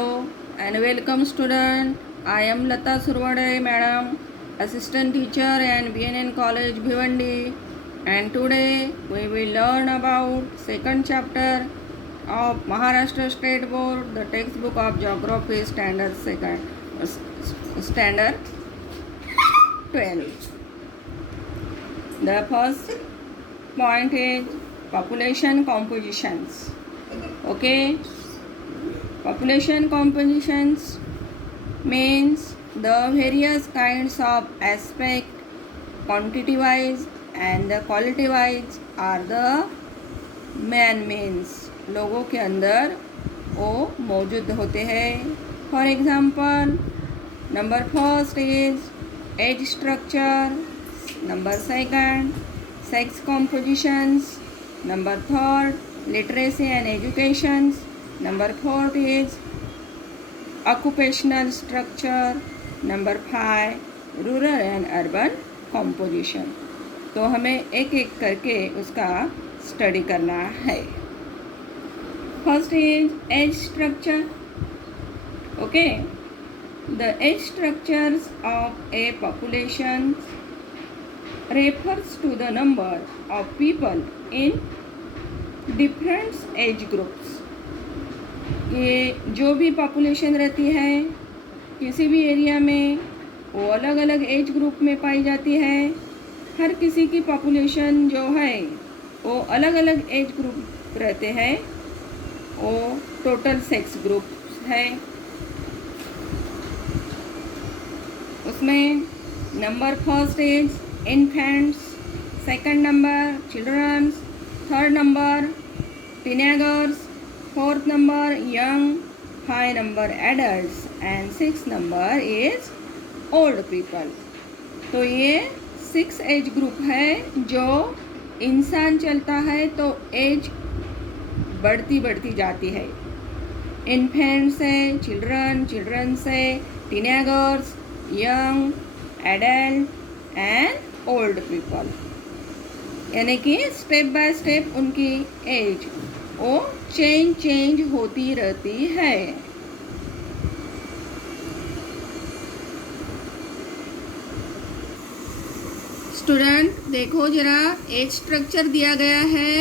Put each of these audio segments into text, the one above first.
Hello and welcome student. I am Lata Survade Madam, Assistant Teacher and BNN College Bhivandi, and today we will learn about second chapter of Maharashtra State Board, the textbook of Geography Standard 12. The first point is population compositions. Okay. Population compositions means the various kinds of aspect, quantity wise and the quality wise are the main means लोगों के अंदर वो मौजूद होते हैं. For example, number first is age structure, number second sex compositions, number third literacy and educations, number 4 is occupational structure, number 5 rural and urban composition. तो हमें एक एक करके उसका स्टडी करना है. First is age structure. Okay, the age structures of a population refers to the number of people in different age groups. ये जो भी पॉपुलेशन रहती है किसी भी एरिया में वो अलग अलग एज ग्रुप में पाई जाती है. हर किसी की पॉपुलेशन जो है वो अलग अलग एज ग्रुप रहते हैं. वो टोटल सेक्स ग्रुप है. उसमें number first is infants, second number childrens, third number teenagers, fourth number young, 5 number adults and 6 number is old people. तो ये 6 एज ग्रुप है. जो इंसान चलता है तो एज बढ़ती जाती है. इन्फेंट्स है, चिल्ड्रन से teenagers, young, adult and old people, यानी कि स्टेप बाय स्टेप उनकी एज वो चेंज होती रहती है. स्टूडेंट देखो जरा, एज स्ट्रक्चर दिया गया है.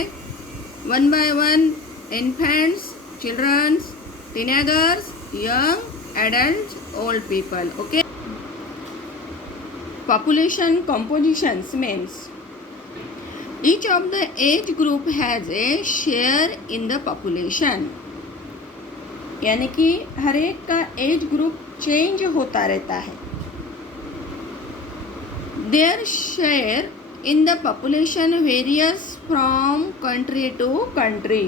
1 by 1 infants, childrens, teenagers, young, adult, old people. Okay. Population compositions means each of the age group has a share in the population. यानी कि हर एक का एज ग्रुप चेंज होता रहता है. Their share in the population varies from country to country.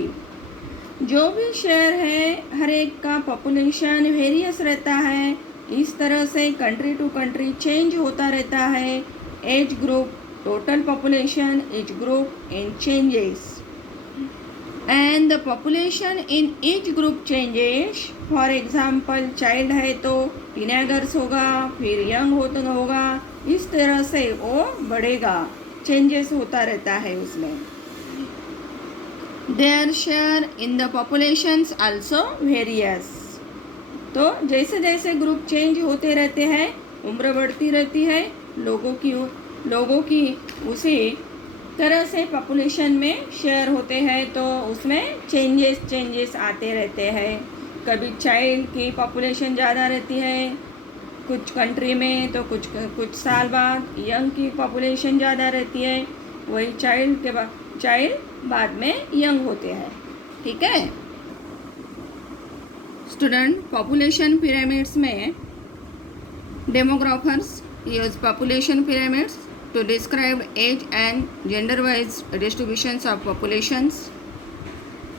जो भी share है हर एक का पॉपुलेशन वेरियस रहता है. इस तरह से कंट्री टू कंट्री चेंज होता रहता है. Age group, total population, each group in changes, and the population in each group changes. For example, child है तो teenagers होगा, फिर young होगा. इस तरह से वो बढ़ेगा, चेंजेस होता रहता है उसमें. Their share in the populations also varies. तो जैसे जैसे ग्रुप चेंज होते रहते हैं, उम्र बढ़ती रहती है, लोगों की उसी तरह से पॉपुलेशन में शेयर होते हैं. तो उसमें चेंजेस आते रहते हैं. कभी चाइल्ड की पॉपुलेशन ज़्यादा रहती है कुछ कंट्री में, तो कुछ साल बाद यंग की पॉपुलेशन ज़्यादा रहती है. वही चाइल्ड बाद में यंग होते हैं. ठीक है स्टूडेंट. पॉपुलेशन पिरामिड्स में डेमोग्राफर्स use population pyramids to describe age and gender wise distributions of populations.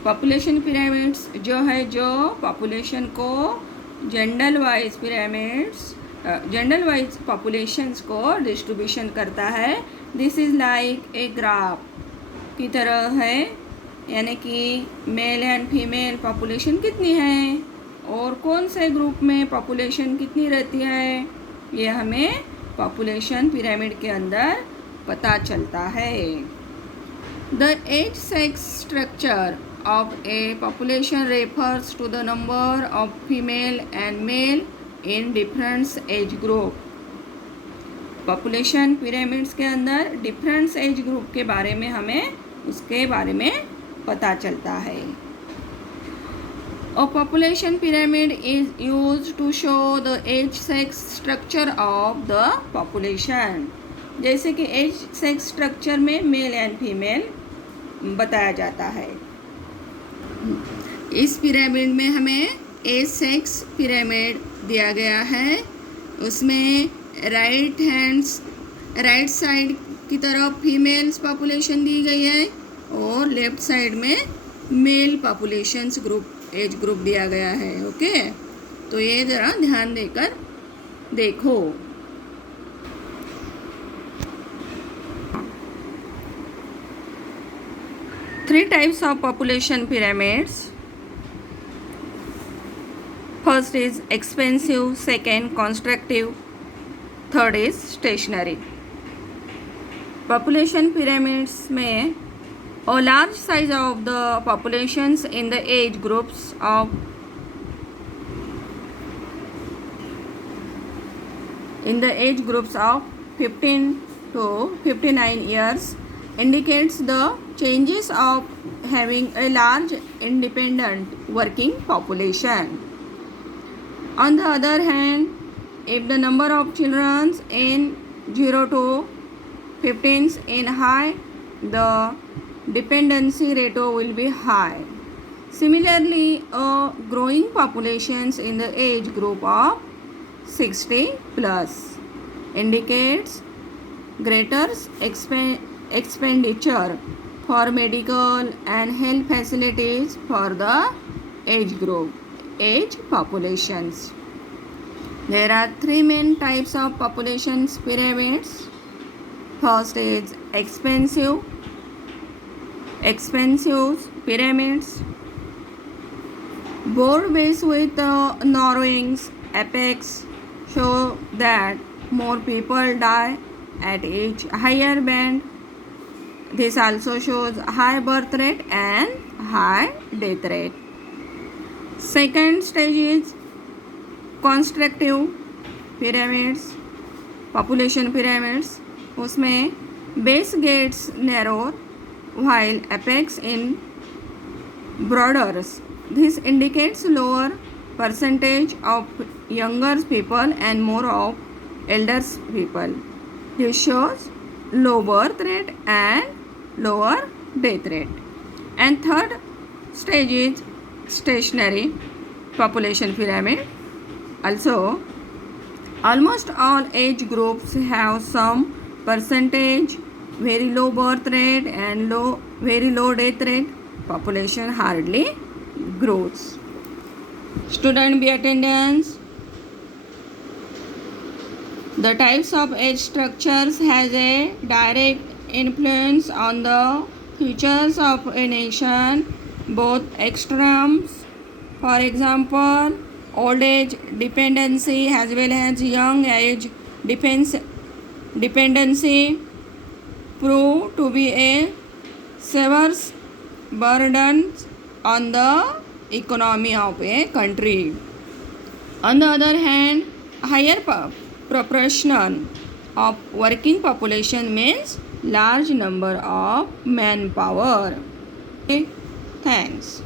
population pyramids जो है जो population को जेंडर वाइज populations को डिस्ट्रीब्यूशन करता है. This is like a graph की तरह है. यानी कि मेल एंड फीमेल पॉपुलेशन कितनी है और कौन से ग्रुप में पॉपुलेशन कितनी रहती है, ये हमें पॉपुलेशन पिरामिड के अंदर पता चलता है. The age sex structure of a population refers to the number of female and male in different age group. Population pyramids के अंदर डिफरेंट एज ग्रुप के बारे में हमें उसके बारे में पता चलता है. A population pyramid is used to show the age sex structure of the population. जैसे कि एज सेक्स स्ट्रक्चर में मेल एंड फीमेल बताया जाता है. इस पिरामिड में हमें एज सेक्स पिरामिड दिया गया है. उसमें राइट साइड की तरफ फीमेल्स पॉपुलेशन दी गई है और लेफ्ट साइड में male populations group age group दिया गया है. ओके, तो ये ज़रा ध्यान देकर देखो. Three types of population pyramids. First is expansive, second constructive, third is stationary. Population pyramids में a large size of the populations in the age groups of 15 to 59 years indicates the changes of having a large independent working population. On the other hand, if the number of children in 0 to 15 in high, the dependency ratio will be high. Similarly, a growing populations in the age group of 60 plus indicates greater expenditure for medical and health facilities for the age populations. There are three main types of population pyramids. First is expansive pyramids, broad base with narrowing apex show that more people die at each higher band. This also shows high birth rate and high death rate. Second stage is constructive pyramids, population pyramids. उसमें base gets narrower while apex in broader. This indicates lower percentage of younger people and more of elder people. This shows low birth rate and lower death rate. And third stage is stationary population pyramid. Also, almost all age groups have some percentage very low birth rate and very low death rate. Population hardly grows. Student be attendance. The types of age structures has a direct influence on the futures of a nation, both extremes. For example, old age dependency as well as young age dependency prove to be a severe burden on the economy of a country. On the other hand, higher proportion of working population means large number of manpower. Okay, thanks.